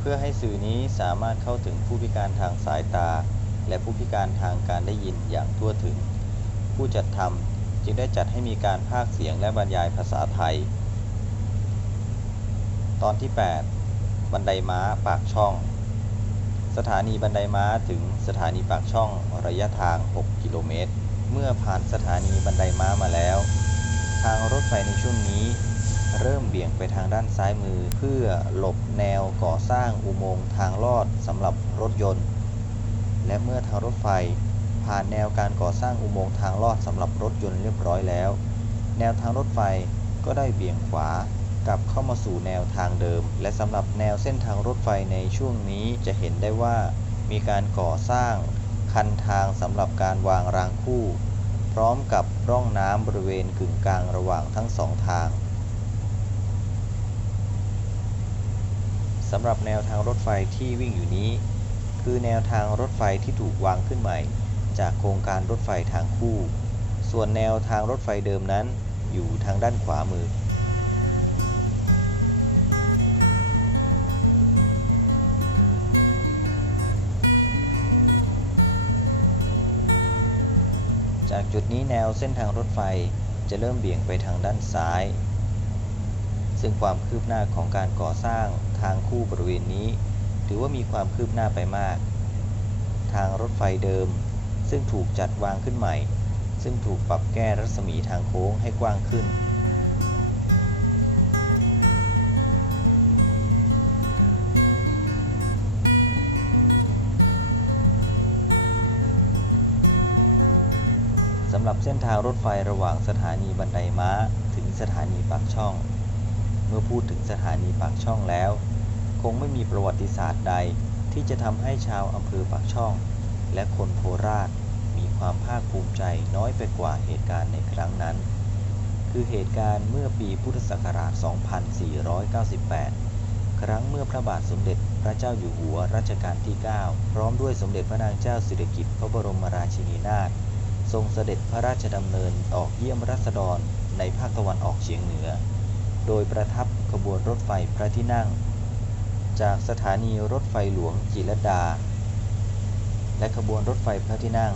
เพื่อให้สื่อนี้สามารถเข้าถึงผู้พิการทางสายตา และผู้พิการทางการได้ยินอย่างทั่วถึง ผู้จัดทำจึงได้จัดให้มีการพากเสียงและบรรยายภาษาไทย ตอนที่ 8 บันไดม้าปากช่อง สถานีบันไดม้าถึงสถานีปากช่องระยะทาง 6 กิโลเมตร เมื่อผ่านสถานีบันไดม้ามาแล้ว ทางรถไฟในช่วงนี้ เริ่มเบี่ยงไปทางด้านซ้ายมือ เพื่อหลบแนวก่อสร้างอุโมงค์ทางลอดสำหรับรถยนต์ และเมื่อทางรถไฟ ผ่านแนวการก่อสร้างอุโมงค์ทางลอดสำหรับรถยนต์เรียบร้อยแล้ว แนวทางรถไฟก็ได้เบี่ยงขวากลับเข้ามาสู่แนวทางเดิม และสำหรับแนวเส้นทางรถไฟในช่วงนี้จะเห็นได้ว่า มีการก่อสร้างคันทางสำหรับการวางรางคู่ พร้อมกับร่องน้ำบริเวณกึ่งกลางระหว่างทั้งสองทาง สำหรับแนวทางรถไฟที่วิ่งอยู่นี้ คือแนวทางรถไฟที่ถูกวางขึ้นใหม่ จากโครงการรถไฟทางคู่ ส่วนแนวทางรถไฟเดิมนั้น อยู่ทางด้านขวามือ จากจุดนี้แนวเส้นทางรถไฟจะเริ่มเบี่ยงไปทางด้านซ้าย ซึ่งความคืบหน้าของการก่อสร้าง ทางคู่บริเวณนี้ ถือว่ามีความคืบหน้าไปมาก ทางรถไฟเดิม ซึ่งถูกจัดวางขึ้นใหม่ ซึ่งถูกปรับแก้รัศมีทางโค้งให้กว้างขึ้น สำหรับเส้นทางรถไฟระหว่างสถานีบันไดม้า ถึงสถานีปากช่อง เมื่อพูดถึงสถานีปากช่องแล้ว คงไม่มีประวัติศาสตร์ใดที่จะทำให้ชาวอำเภอปากช่อง และคนโคราชมีความภาคภูมิใจน้อยไปกว่าเหตุการณ์ในครั้งนั้น คือเหตุการณ์เมื่อปีพุทธศักราช 2498 ครั้งเมื่อพระบาทสมเด็จพระเจ้าอยู่หัวรัชกาลที่ 9 พร้อมด้วยสมเด็จพระนางเจ้าสิริกิติ์พระบรมราชินีนาถทรงเสด็จพระราชดำเนินออกเยี่ยมรัษฎรในภาคตะวันออกเฉียงเหนือ โดยประทับขบวนรถไฟพระที่นั่ง จากสถานีรถไฟหลวงจิรดา และขบวนรถไฟพระที่นั่ง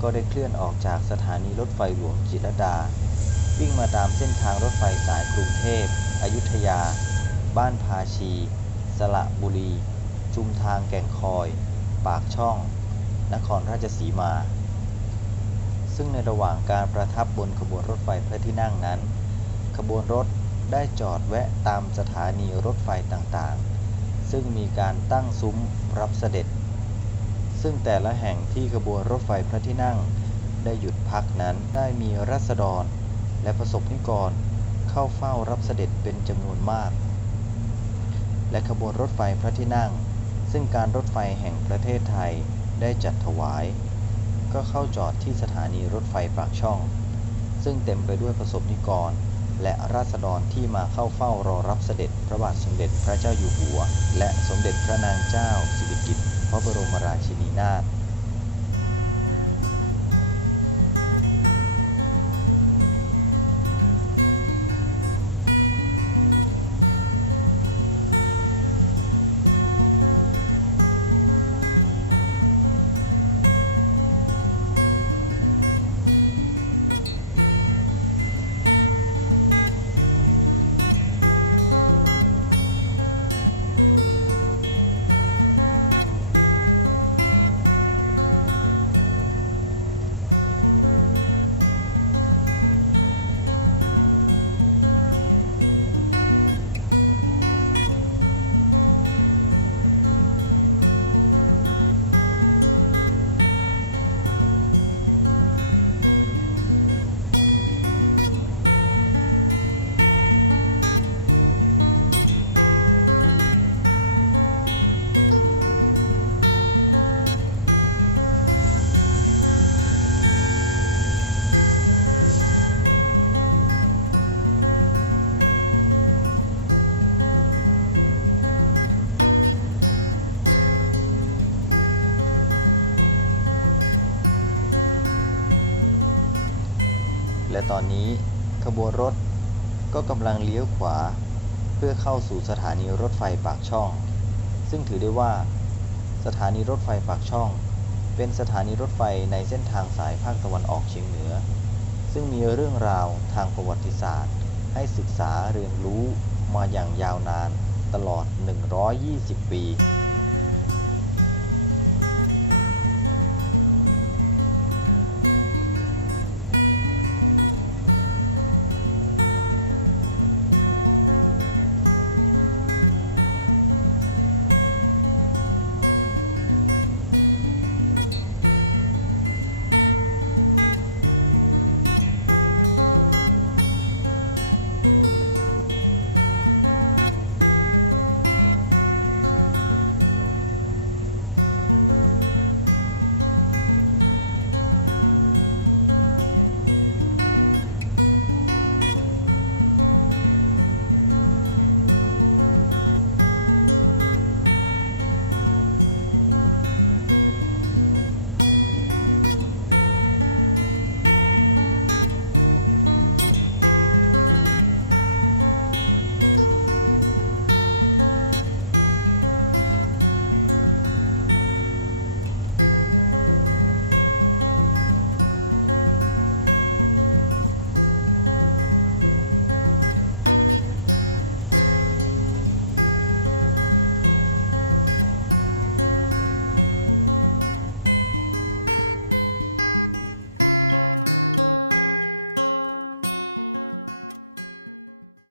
ก็ได้เคลื่อนออกจากสถานีรถไฟหลวงจิรดา วิ่งมาตามเส้นทางรถไฟสายกรุงเทพ อยุธยา บ้านภาชี สระบุรี ชุมทางแก่งคอย ปากช่อง นครราชสีมา ซึ่งในระหว่างการประทับบนขบวนรถไฟพระที่นั่งนั้น ขบวนรถ ได้จอดแวะตามสถานีรถไฟต่างๆ ซึ่งมีการตั้งซุ้มรับเสด็จ ซึ่งแต่ละแห่งที่ขบวนรถไฟพระที่นั่ง ได้หยุดพักนั้นได้มีรัษฎร และประสบนิกรเข้าเฝ้ารับเสด็จเป็นจำนวนมาก และขบวนรถไฟพระที่นั่ง ซึ่งการรถไฟแห่งประเทศไทยได้จัดถวาย ก็เข้าจอดที่สถานีรถไฟปากช่อง ซึ่งเต็มไปด้วยประสบนิกร และราษฎรที่มาเข้าเฝ้ารอรับเสด็จพระบาทสมเด็จพระเจ้าอยู่หัว และสมเด็จพระนางเจ้าสิริกิติ์พระบรมราชินีนาถ และตอนนี้ขบวนรถก็กำลังเลี้ยวขวา เพื่อเข้าสู่สถานีรถไฟปากช่อง ซึ่งถือได้ว่า สถานีรถไฟปากช่อง เป็นสถานีรถไฟในเส้นทางสายภาคตะวันออกเฉียงเหนือ ซึ่งมีเรื่องราวทางประวัติศาสตร์ ให้ศึกษาเรียนรู้มาอย่างยาวนานตลอด 120 ปี